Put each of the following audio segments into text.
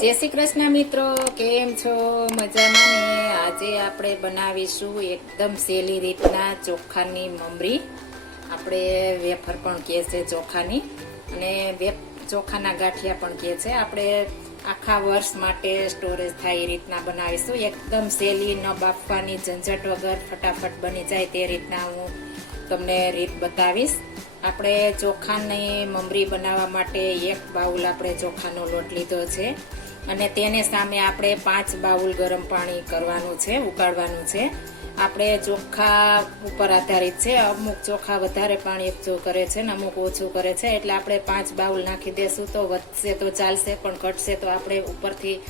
જય શ્રી કૃષ્ણ મિત્રો, કેમ છો? મજામાં ને? આજે આપણે બનાવીશું એકદમ સહેલી રીતના ચોખાની મમરી. આપણે વેફર પણ કહે છે ચોખાની, અને ચોખાના ગાંઠિયા પણ કહે છે. આપણે આખા વર્ષ માટે સ્ટોરેજ થાય એ રીતના બનાવીશું. એકદમ સહેલી, ન બાફવાની ઝંઝટ વગર ફટાફટ બની જાય તે રીતના હું તમને રીત બતાવીશ. આપણે ચોખાની મમરી બનાવવા માટે 1 બાઉલ આપણે ચોખાનો લોટ લીધો છે, અને તેને સામે આપણે 5 બાઉલ ગરમ પાણી કરવાનું છે, ઉકાળવાનું છે. આપણે ચોખા ઉપર આધારિત છે. અમુક ચોખા વધારે પાણી એકઠું કરે છે ને અમુક ઓછું કરે છે, એટલે આપણે 5 બાઉલ નાખી દેશું તો વધશે તો ચાલશે, પણ ઘટશે તો આપણે ઉપરથી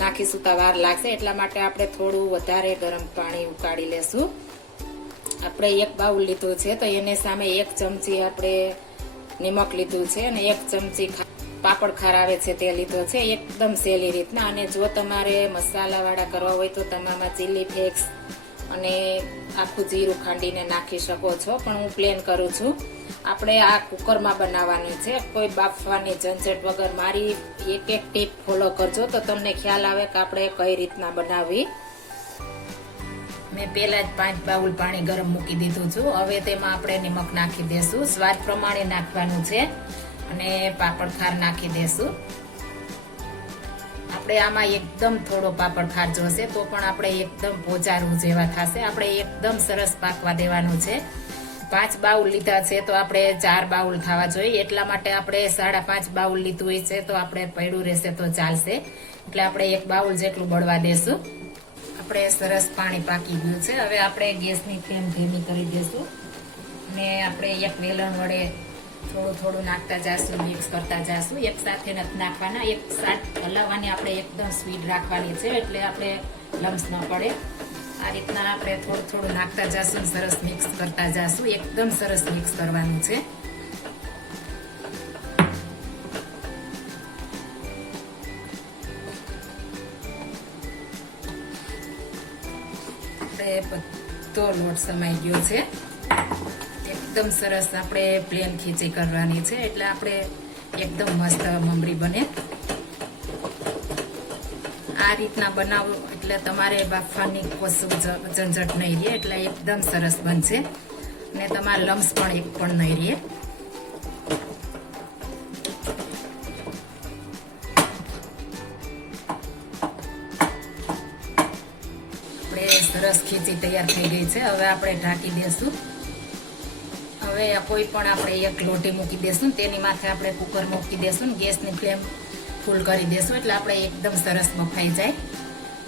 નાખીશું તો વાર લાગશે. એટલા માટે આપણે થોડું વધારે ગરમ પાણી ઉકાળી લેશું. આપણે 1 બાઉલ લીધું છે, તો એને સામે 1 ચમચી આપણે નિમક લીધું છે, અને 1 ચમચી પાપડ ખાર આવે છે તે લીધો છે. એકદમ સહેલી રીતના. અને જો તમારે મસાલાવાળા કરવા હોય તો તમામાં ચીલી ફ્લેક્સ અને આખું જીરું ખાંડીને નાખી શકો છો, પણ હું પ્લેન કરું છું. આપણે આ કુકરમાં બનાવવાની છે, કોઈ બાફવાની ઝંઝટ વગર. મારી એક ટીપ ફોલો કરજો તો તમને ખ્યાલ આવે કે આપણે કઈ રીતના બનાવવી. મેં પહેલા જ 5 બાઉલ પાણી ગરમ મૂકી દીધું છું. હવે તેમાં આપણે નિમક નાખી દેશું, સ્વાદ પ્રમાણે નાખવાનું છે, અને પાપડ ખાર નાખી દેશું. આપણે આમાં એકદમ થોડો પાપડ ખાર જોશે તો પણ આપણે એકદમ પોચારું જેવા થશે. આપણે એકદમ સરસ પાકવા દેવાનું છે. 5 બાઉલ લીધા છે તો આપણે 4 બાઉલ થવા જોઈએ, એટલા માટે આપણે 5.5 બાઉલ લીધું હોય છે, તો આપણે પડ્યું રહેશે તો ચાલશે. એટલે આપણે 1 બાઉલ જેટલું બળવા દેશું. આપણે સરસ પાણી પાકી ગયું છે. હવે આપણે ગેસની ફ્લેમ ધીમી કરી દેશું, અને આપણે એક વેલણ વડે થોડું નાખતા જશું, મિક્સ કરતા જશું. એક સાથે નથી નાખવાના, એક સાથે હલાવવાની. આપણે એકદમ સ્પીડ રાખવાની છે, એટલે આપણે લમ્સ ન પડે. આ રીતના આપણે થોડું નાખતા જશું, સરસ મિક્સ કરતા જશું. એકદમ સરસ મિક્સ કરવાનું છે. બધો લોટ સમાઈ ગયો છે. એકદમ સરસ આપણે પ્લેન ખીચી કરવાની છે, એટલે આપણે એકદમ મસ્ત મમરી બને. આ રીતના બનાવો એટલે તમારે બાફવાની કશું ઝંઝટ નહીં રહે, એટલે એકદમ સરસ બનશે, અને તમારા લમ્સ પણ એક પણ નહીં રહે. સરસ ખીચી તૈયાર થઈ ગઈ છે. હવે આપણે ઢાંકી દેશું. હવે કોઈ પણ આપણે એક લોટી મૂકી દેશું, તેની માથે આપણે કુકર મૂકી દેશું, ગેસની ફ્લેમ ફૂલ કરી દેશું, એટલે આપણે એકદમ સરસ બફાઈ જાય.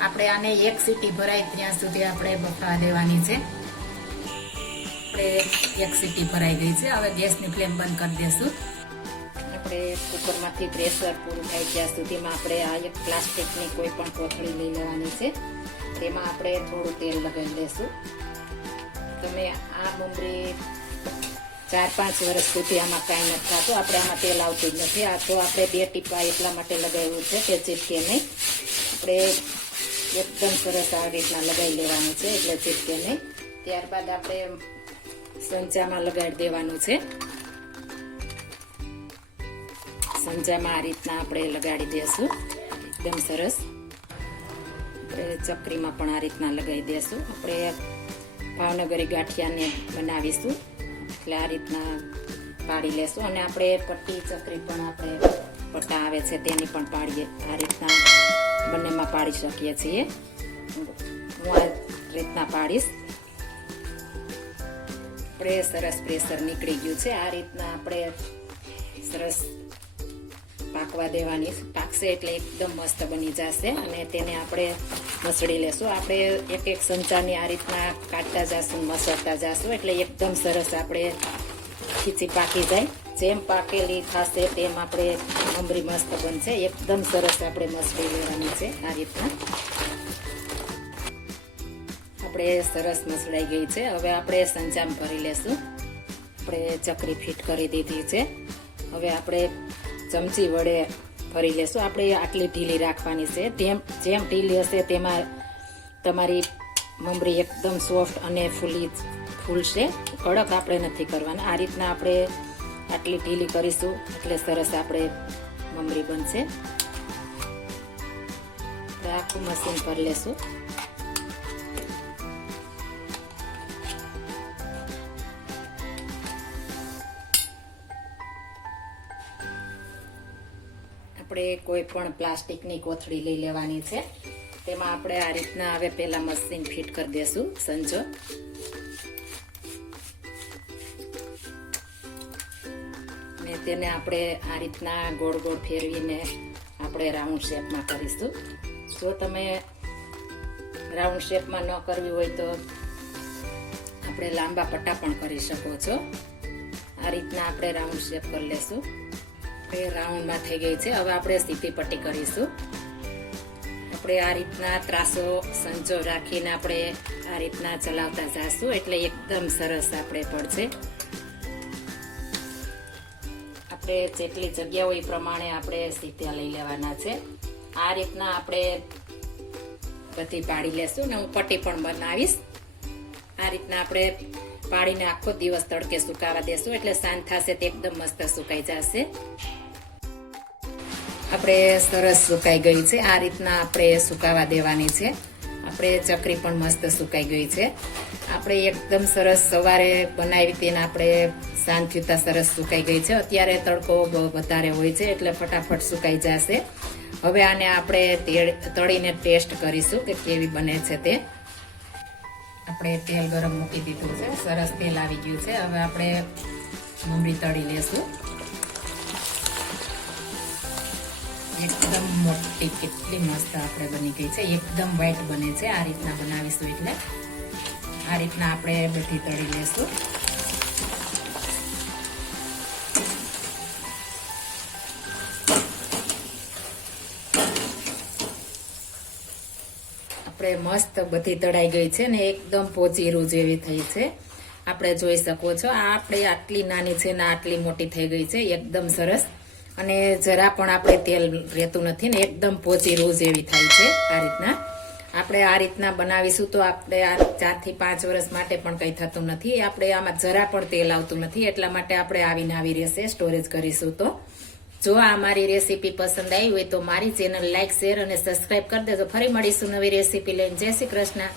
આપણે આને 1 સીટી ભરાય ત્યાં સુધી આપણે બફાવા દેવાની છે. આપણે 1 સીટી ભરાઈ ગઈ છે. હવે ગેસની ફ્લેમ બંધ કરી દેશું. આપણે કુકરમાંથી પ્રેશર પૂરું થાય ત્યાં સુધીમાં આપણે આ એક પ્લાસ્ટિકની કોઈ પણ કોથળી લઈ લેવાની છે. તેમાં આપણે થોડું તેલ લગાવી લેશું. તમે આ મમરી 4-5 વર્ષ સુધી આમાં કાંઈ નથી થતું. આપણે આમાં તેલ આવતું જ નથી. આ તો આપણે 2 ટીપા એટલા માટે લગાવ્યું છે કે ચીપકે નહીં. આપણે એકદમ સરસ આ રીતના લગાવી લેવાનું છે, એટલે ચીપકે નહીં. ત્યારબાદ આપણે સંચામાં લગાડી દેવાનું છે. સંચામાં આ રીતના આપણે લગાડી દેશું, એકદમ સરસ. ચકરીમાં પણ આ રીતના લગાવી દેશું. આપણે ભાવનગરી ગાંઠિયાને બનાવીશું, એટલે આ રીતના પાડી લેશું. અને આપણે પટ્ટી ચકરી પણ આપણે પટ્ટા આવે છે તેની પણ પાડીએ. આ રીતના બંનેમાં પાડી શકીએ છીએ. હું આ રીતના પાડીશ. આપણે સરસ પ્રેશર નીકળી ગયું છે. આ રીતના આપણે સરસ પાકવા દેવાની. પાકશે એટલે એકદમ મસ્ત બની જશે, અને તેને આપણે મસળી લેશું. આપણે એક સંચાની આ રીતના કાઢતા જશું, મસળતા જશું, એટલે એકદમ સરસ આપણે ખીચી પાકી જાય. જેમ પાકેલી થશે તેમ આપણે મમરી મસ્ત બનશે. એકદમ સરસ આપણે મસળી લેવાની છે. આ રીતના આપણે સરસ મસળાઈ ગઈ છે. હવે આપણે સંચામાં ભરી લેશું. આપણે ચકરી ફિટ કરી દીધી છે. હવે આપણે ચમચી વડે ભરી લેશું. આપણે આટલી ઢીલી રાખવાની છે. જેમ ઢીલી હશે તેમાં તમારી મમરી એકદમ સોફ્ટ અને ફૂલશે. કડક આપણે નથી કરવાના. આ રીતના આપણે આટલી ઢીલી કરીશું એટલે સરસ આપણે મમરી બનશે. આખું મશીન ભરી લેશું. આપણે કોઈ પણ પ્લાસ્ટિકની કોથળી લઈ લેવાની છે. તેમાં આપણે આ રીતના હવે પહેલા મશીન ફિટ કરી દેશું સંજો. ને તેને આપણે આ રીતના ગોળ ગોળ ફેરવીને આપણે રાઉન્ડ શેપમાં કરીશું. જો તમે રાઉન્ડ શેપમાં ન કરવી હોય તો આપણે લાંબા પટ્ટા પણ કરી શકો છો. આ રીતના આપણે રાઉન્ડ શેપ કરી લેશું. રાઉન્ડમાં થઈ ગઈ છે. હવે આપણે સીધી પટ્ટી કરીશું. આપણે આ રીતના ત્રાસો સંજો રાખીને આપણે આ રીતના ચલાવતા જઈશું એટલે એકદમ સરસ આપણે પડશે. આપણે જેટલી જગ્યા હોય એ પ્રમાણે આપણે સીધા લઈ લેવાના છે. આ રીતના આપણે બધી પાડી લેશું ને હું પટ્ટી પણ બનાવીશ. આ રીતના આપણે પાડીને આખો દિવસ તડકે સુકાવા દેશું એટલે સાંજ થશે તે એકદમ મસ્ત સુકાઈ જશે. આપણે સરસ સુકાઈ ગઈ છે. આ રીતના આપણે સુકાવા દેવાની છે. આપણે ચકરી પણ મસ્ત સુકાઈ ગઈ છે. આપણે એકદમ સરસ સવારે બનાવી તેને આપણે સાંજ થતા સરસ સુકાઈ ગઈ છે. અત્યારે તડકો વધારે હોય છે એટલે ફટાફટ સુકાઈ જશે. હવે આને આપણે તળીને ટેસ્ટ કરીશું કે કેવી બને છે તે. આપણે તેલ ગરમ મૂકી દીધું છે. સરસ તેલ આવી ગયું છે. હવે આપણે મમરી તળી લેશું. એકદમ મોટી કેટલી મસ્ત આપણે બની ગઈ છે. એકદમ વ્હાઈટ બને છે. આ રીતના બનાવીશું એટલે આ રીતના આપણે બધી તળી લેશું. આપણે મસ્ત બધી તળાઈ ગઈ છે ને એકદમ પોચીરું જેવી થઈ છે. આપણે જોઈ શકો છો. આ આપણે આટલી નાની છે ને આટલી મોટી થઈ ગઈ છે. એકદમ સરસ અને જરા પણ આપણે તેલ રહેતું નથી ને એકદમ પોચીરું જેવી થાય છે. આ રીતના આપણે આ રીતના બનાવીશું તો આપણે આ 4 થી 5 વર્ષ માટે પણ કંઈ થતું નથી. આપણે આમાં જરા પણ તેલ આવતું નથી એટલા માટે આપણે આવીને આવી રહેશે સ્ટોરેજ કરીશું. તો જો આ મારી રેસીપી પસંદ આવી હોય તો મારી ચેનલ લાઈક શેર અને સબસ્ક્રાઈબ કરી દેજો. ફરી મળીશું નવી રેસીપી લઈને. જય શ્રી કૃષ્ણ.